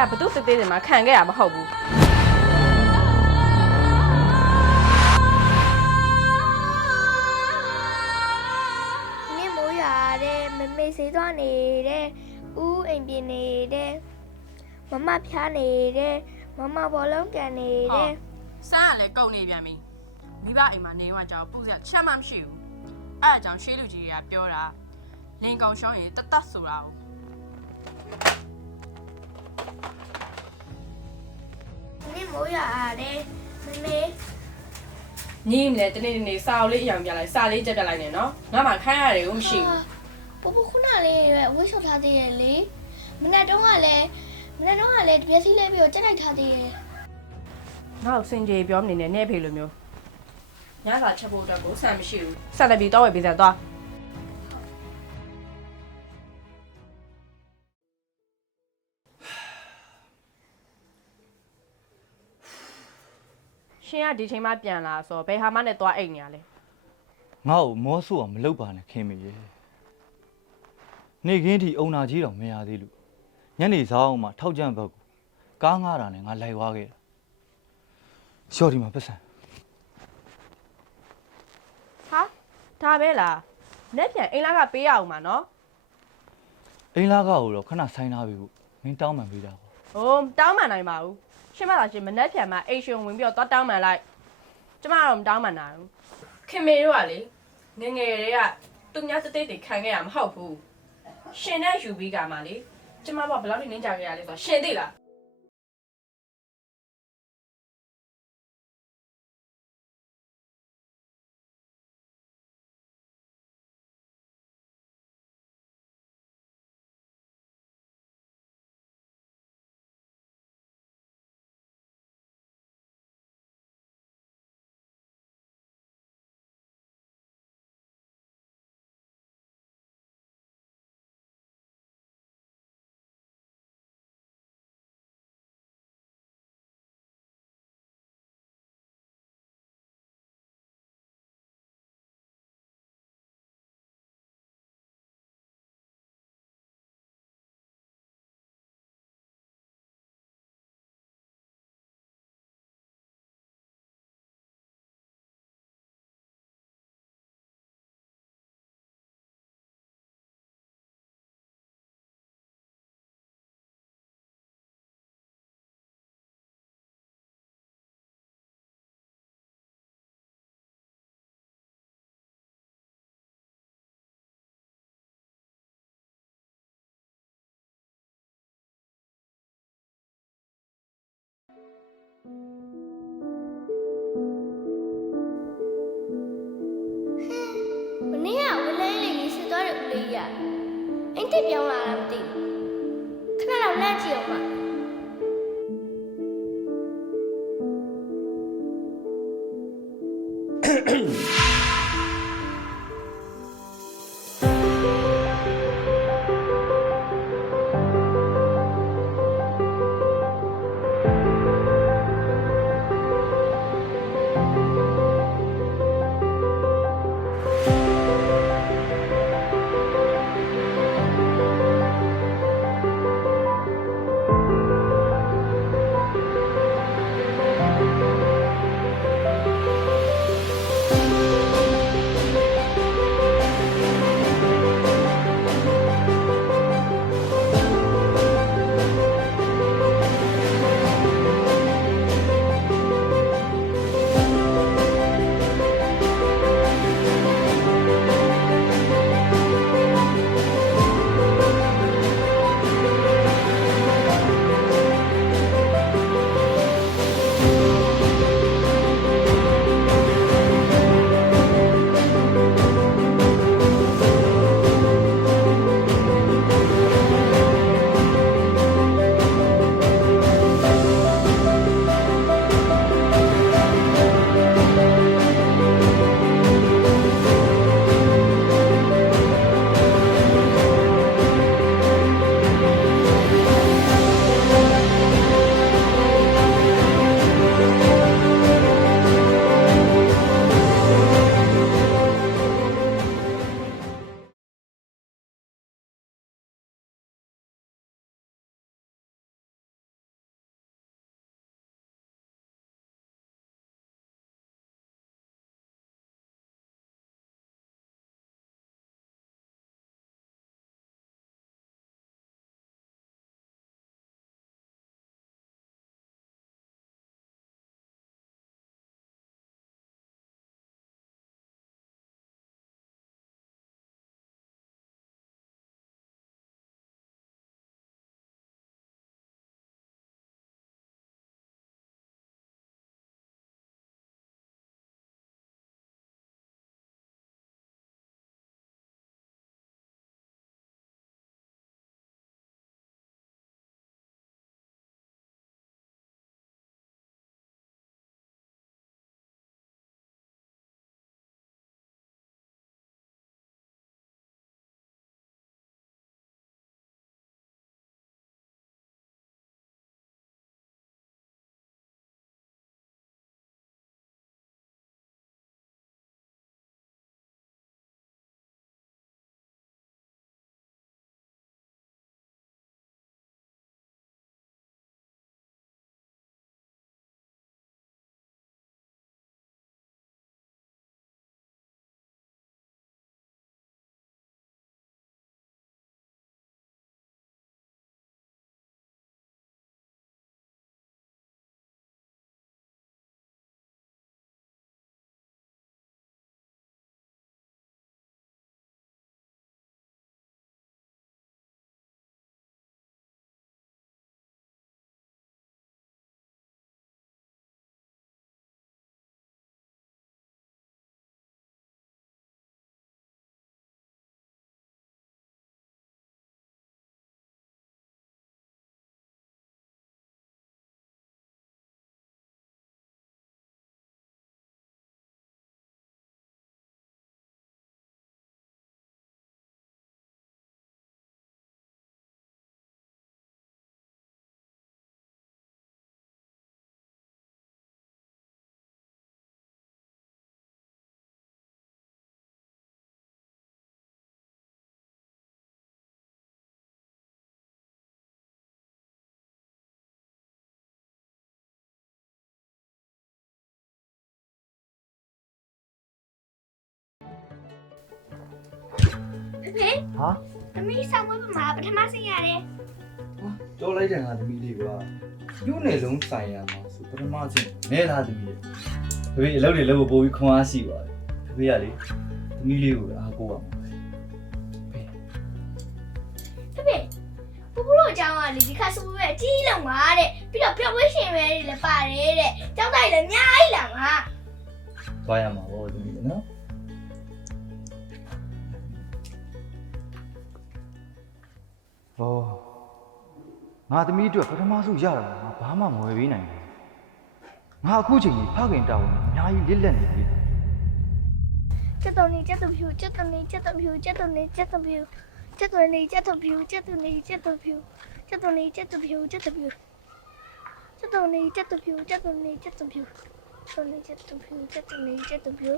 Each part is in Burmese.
ကဘသူစစ်သေးတယ်မှာခံခဲ့ရမဟုတ်ဘူးနင့်မိုးရတဲ့မမေစေးသွားနေတဲ့ဦးအိမ်ပြင်းနေတဲ့မမဖျားနေတဲ့မမဘောလုံးကန်နေတဲ့ စမ်းကလည်းကုန်နေပြန်ပြီမိဘအိမ်မှာနေတော့ကြောင်ပူစရာချက်မှမရှိဘူးအဲ့အကြောင်းရှေးလူကြီးတွေကပြောတာလင်ကောင်ရှောင်းရင်တတ်ဆိုတာကိုနင့်မိုးရတဲ့မမေ ညီမလဲတနေ့နေ့စာအုပ်လေးအယောင်ပြလိုက်စာလေးကြက်ပြလိုက်နေနော်ငါမှခိုင်းရတယ်ကိုမရှိဘူး ပပခုနလေးရွယ်အဝတ်လျှော်ထားသေးရဲ့လေမနေ့တုန်းကလည်းတပြက်စီလဲပြီးတော့ကြက်လိုက်ထားသေးရဲ့ နောက်စင်ကြေပြောမနေနဲ့နဲ့ဖေလိုမျိုးညစာချက်ဖို့အတွက်ကိုဆန်မရှိဘူးဆက်လက်ပြီးတော့ဝယ်ပေးစမ်းသွားရှင်ကဒီချိန်မှပြန်လာဆိုဘယ်ဟာမှနဲ့သွားအိတ်နေရလဲ ငါ့ကိုမောဆူအောင်မလုပ်ပါနဲ့ခင်မေရေနေခင်းထိအုံနာကြီးတော့မရသေးလို့ညနေဆောင်မှထောက်ကြံဘက်ကိုကားငားတာနဲ့ငါလိုက်သွားခဲ့တာရှော့ဒီမှာပတ်စံ ဟာဒါပဲလားလက်ပြန်အိမ်လာကပေးရအောင်ပါနော် အိမ်လာကောက်ကိုတော့ခဏဆိုင်ထားပြီကိုမင်းတောင်းပန်ပေးတာပေါ့ ဟိုတောင်းပန်နိုင်ပါဘူးရှင်းမလားရှင်မနှက်ပြန်မှာအိမ်ရှင်ဝင်ပြီးတော့တောင်းပန်လိုက်ကျမတော့မတောင်းပန်နိုင်ဘူးခင်မေတို့ကလေငငယ်တွေကသူများတသိတွေခံခဲ့ရမဟုတ်ဘူးရှင်နဲ့ယူပြီးကမှလေကျမကဘယ်လောက်နေကြခဲ့ရလဲဆိုတော့ရှင်သိလားမနေ့ကဝလဲလေးရေးစစ်သွားတဲ့ဦးလေးကြီးကအိမ်တက်ပြောင်းလာတာမသိဘူးခဏတော့လန့်ကြည့်အောင်ပါ ဖေ ဟာ သမီးဆောင်ဝဲမှာပထမဆင်းရတယ် တော်လိုက်တယ်ငါသမီးလေးကွာညနေလုံးဆိုင်ရမှာဆိုပထမချင်းနဲလားသမီးရဲ့တပည့်အလုပ်တွေလုပ်ဖို့ပို့ပြီးခွန်အားရှိပါတယ်တပည့်ကလေသမီးလေးကိုအားကိုးရမှာ တဖေပူပူတို့အကြောင်းကလေဒီခါစပူပဲအကြီးလုံးပါတဲ့ပြီးတော့ပြောင်းဝဲရှင်ပဲလည်းပါတယ်တဲ့ကျောင်းတိုင်းလည်းအများကြီးလာမှာ သွားရမှာပေါ့သမီးနော်ဟောငါသမီးအတွက်ပထမဆုံးရတာငါဘာမှမဝယ်ပေးနိုင်ဘူးငါအခုချိန်ကြီးဖခင်တောင်းအများကြီးလစ်လက်နေပြီ ကျက်တော်နေကျက်တော်ဖြူကျက်တော်နေကျက်တော်ဖြူကျက်တော်နေကျက်တော်ဖြူကျက်တော်နေကျက်တော်ဖြူကျက်တော်နေကျက်တော်ဖြူကျက်တော်နေကျက်တော်ဖြူကျက်တော်ဖြူကျက်တော်နေကျက်တော်ဖြူကျက်တော်နေကျက်တော်ဖြူကျက်တော်နေကျက်တော်ဖြူကျက်တော်နေကျက်တော်ဖြူ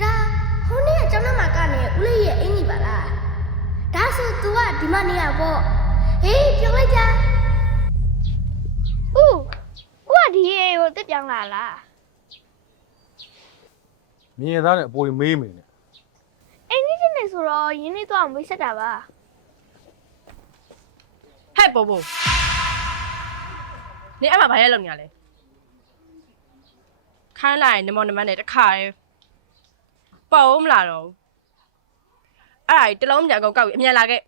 ဒါဟိုနေ့ကကျောင်းထဲမှာကနေဦးလေးရဲ့အင်ကြီးပါလားဒါဆို तू ကဒီမနေရပေါ့ဟေးပြောလိုက်ကြဦးကဒီရေကိုတက်ပြောင်းလာလား မြင်သားနဲ့အပေါ်မေးမယ်နဲ့ အိမ်ကြီးချင်းနေဆိုတော့ရင်းနှီးသွားအောင်မိတ်ဆက်တာပါ ဟဲ့ပို့ပို့နေအဲ့မှာဘာရဲလုံနေရလဲခိုင်းလိုက်နမောနမနဲ့တခါရဲပေါ့မလာတော့အဲ့ဒါတလုံးမြတ်ကောက်ပြီးအမြန်လာခဲ့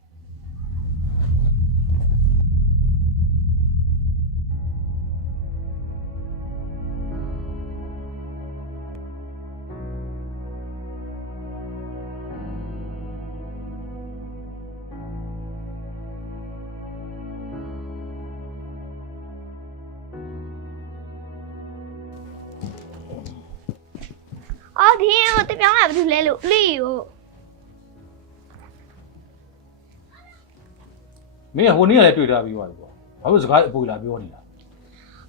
အော်ဒီရေကိုတက်ပြောင်းလာဘာလို့လဲလို့ဦးလေးကို မင်းကဟိုနေ့ကလည်းတွေ့တာပြီးသွားပြီကွာဘာလို့စကားအပေါ်လာပြောနေတာ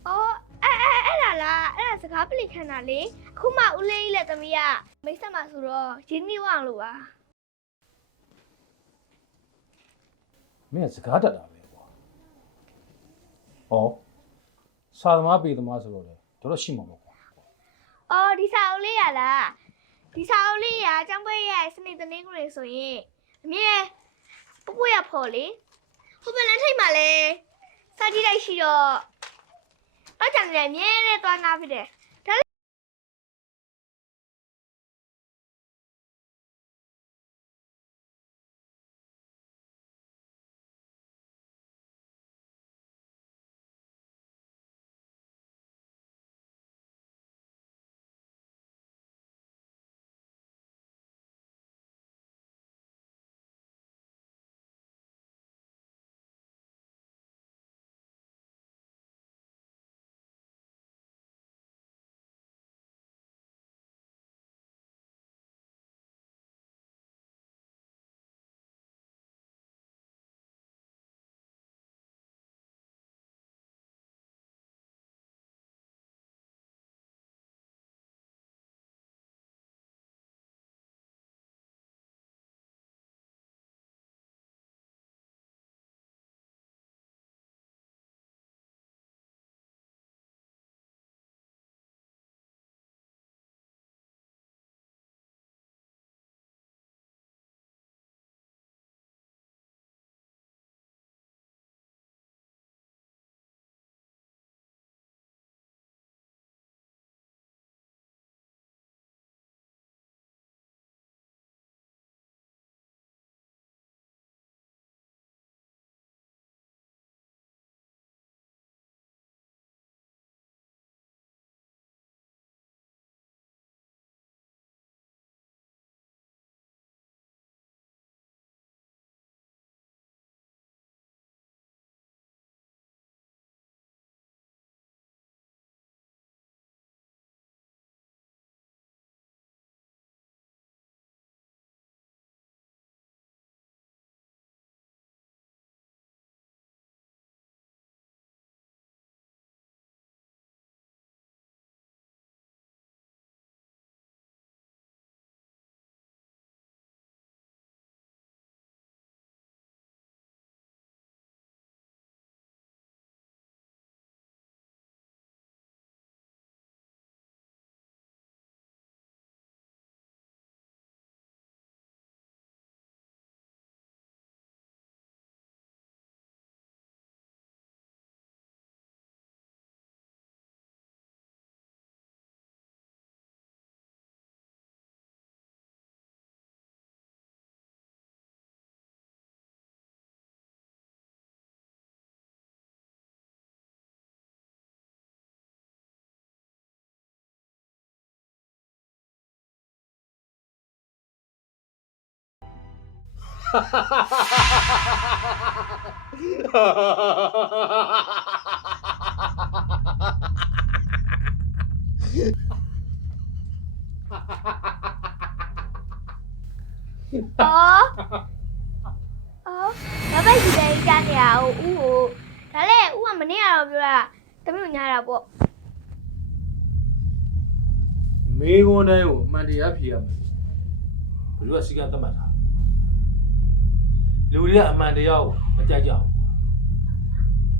အော်အဲ့ဒါလားအဲ့ဒါစကားပလိခန္ဓာလေအခုမှဦးလေးကြီးလက်သမီးကမိတ်ဆက်မှာဆိုတော့ရင်းနှီးအောင်လို့ပါ မင်းကစကားတတ်တာပဲကွာဟောစာသမားပေသမားဆိုတော့လေတော်ရှိမှာပေါ့ကွာ အော်ဒီစာအုပ်လေးရလားဒီစာအုပ်လေးရအကြောင်းပွဲရဲ့စနေတနေ့ကိုလေဆိုရင်အမြဲပူရဖော်လေဟိုဘယ်လမ်းထိပ်မှာလဲစာကြည့်လိုက်ရှိတော့တော့ကြံတယ်အမြဲတည်းသွားနာဖြစ်တယ် ဘာပဲယူတယ်ကြားနေရအောင်ဦးကိုဒါလည်းဦးကမနေ့ကတော့ပြောတာတမီးကိုညားတာပေါ့ မေးခွန်းတိုင်းကိုအမှန်တရားဖြေရမယ်ဘယ်လိုကစီကံသတ်မှတ်တာလူတွေကအမှန်တရားကိုမကြိုက်ကြဘူး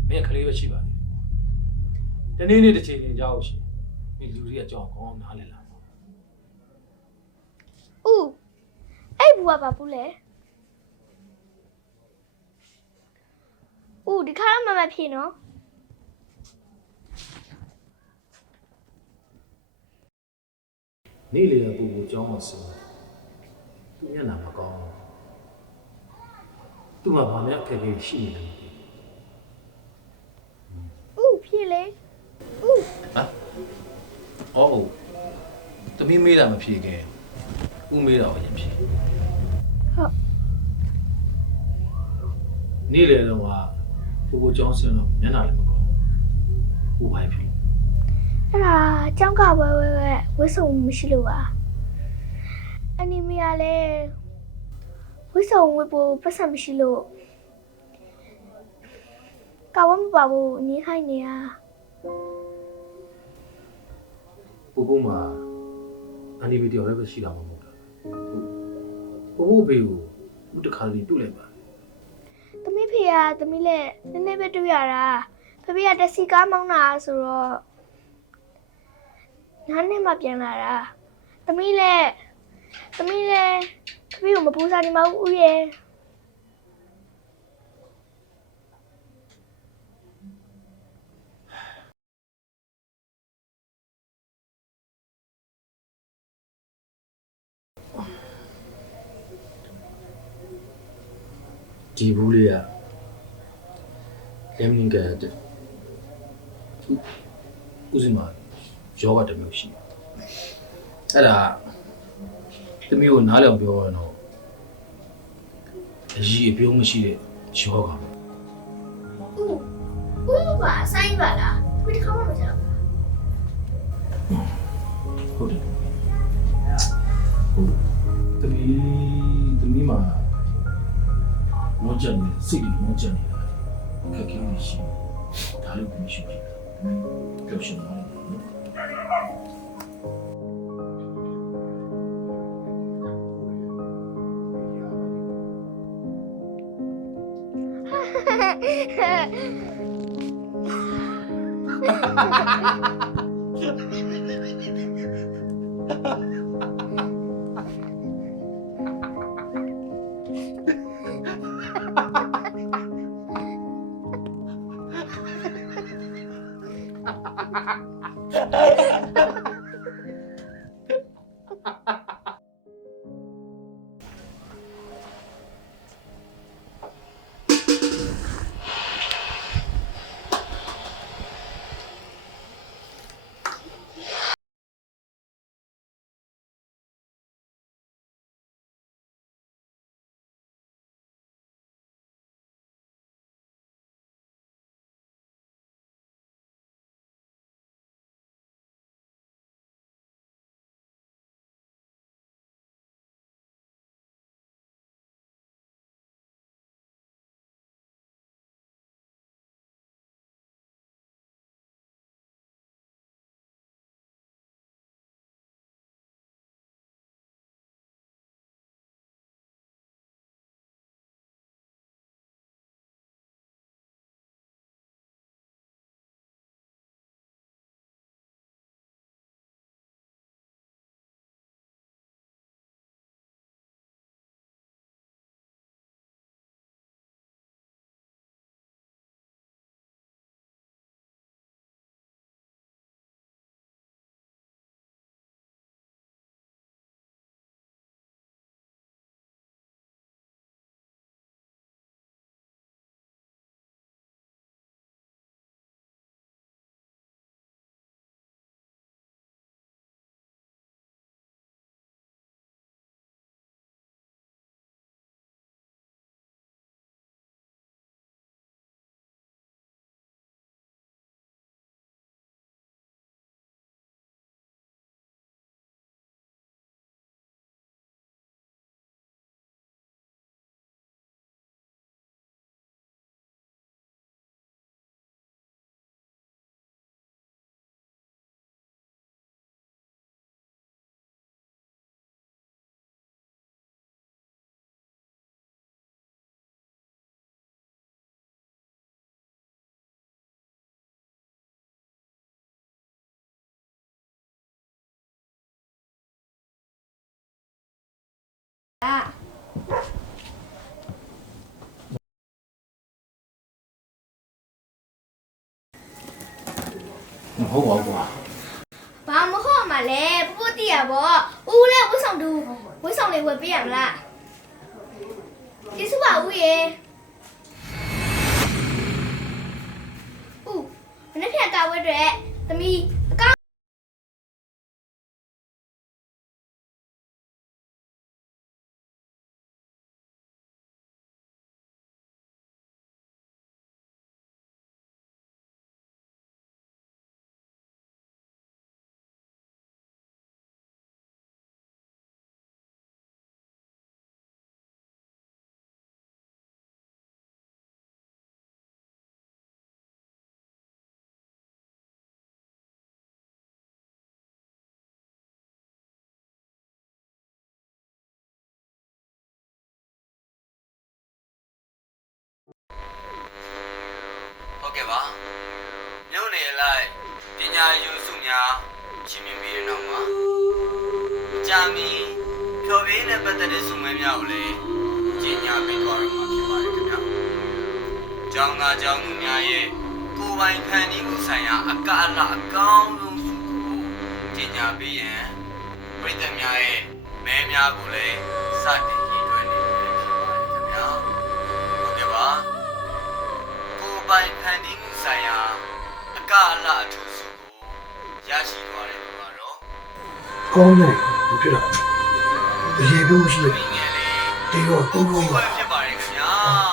မင်းကလေးပဲရှိပါသေးတယ်တနေ့နေ့တစ်ချိန်ချင်းကြောက်ရှင်ဒီလူတွေကကြောက်ကောင်းနားလည်လာမှာ ဦးအဲ့ဘူးကဘာဘူးလဲဦးဒီခါတော့မဖြေနော် နေ့လေပူပူကြောင်းအောင်စင်သူမျက်နှာမကောင်းသူ့မှာဘာများအခက်အခဲရှိနေလဲ ဦးဖြေလေဦး အော်တမီးမေးတာမဖြေခင်ဦးမေးတာကိုရင်ဖြေ ဟုတ် နေ့လေတော့ပူပူကြောင်းစင်တော့မျက်နှာလည်းမကောင်းဦးဝိုင်းဖြေ အဲ့ဒါကျောင်းကဝဲဝှဆုံမရှိလို့ပါအနီမီယာလည်းဝှဆုံဝဲဖို့ပတ်စံမရှိလို့ကဝမပါဘူးနေခိုင်းနေရ ပူပူမှာအန်ဒီဗီဒီယိုလည်းပဲရှိတာမဟုတ်တာပူပူဘေကိုဦးတခါလေးတွေ့လိုက်ပါ သမီးဖေကသမီးလည်းနည်းနည်းပဲတွေ့ရတာဖေဖေကတက်စီကားမောင်းတာဆိုတော့နားနဲ့မှပြန်လာတာသမီးလည်းဖေဖေကိုမပူစားနေမဘူးဦးရဲ့ ဒီဘူးလေးကလက်မင်းကတဲ့ဦးစင်မယောဂတစ်မျိုးရှိအဲ့ဒါသမီးကိုနားလည်အောင်ပြောရတော့အကြီးအပြုံးမရှိတဲ့ယောဂ ဦးကဆိုင်ပါလားသမီးတစ်ခါမှမကြောက် ဟုတ်တယ်ဟုတ်သမီးမှာဝန်းကျင်နေစိတ်တွေဝန်းကျင်နေတာခက်ခဲနေရှိဒါလို့မရှိဘူးပြောရှင်ပါလေနော် မဟုတ်ပါဘူးကွာ ဘာမဟုတ်မှာလဲပူတီးရပေါ့ဦးလည်းဝှဆောင်တူဝှဆောင်လေးဝယ်ပေးရမလားကျေးဇူးပါဦးရေဦးမနေ့ပြန်ကာဝဲတွေသမီးအကောင်းဟုတ်ကဲ့ပါမြို့နယ်လိုက်ပညာယူစုများချင်းမြင်ပြီးတဲ့နောက်မှာကြာမီဖြော်ပြင်းနဲ့ပတ်သက်တဲ့စုမဲများကိုလည်းကျင်းညာပေးသွားရမှာဖြစ်ပါတယ်ခင်ဗျာကျောင်းသားကျောင်းသူများရဲ့ကိုယ်ပိုင်ဖန်တီးမှုဆိုင်ရာအကအလအကောင်းဆုံးစုကိုကျင်းညာပေးရန်ပြည်သူများရဲ့မဲများကိုလည်းစတင်ရည်တွဲနေပြီဖြစ်ပါတယ်ခင်ဗျာဟုတ်ကဲ့ပါကိုယ်ပိုင်ဖန်တီးမှုဆိုင်ရာအကအလအထူးစုကိုရရှိသွားတယ်လို့ကတော့ ကောင်းတယ်ဘယ်ဖြစ်လာလဲတရေပြုံးရှိတယ် ငယ်လေး တေရော ကို ကို ယ် ကို ကိုယ်ဖြစ်ပါတယ်ခင်ဗျာ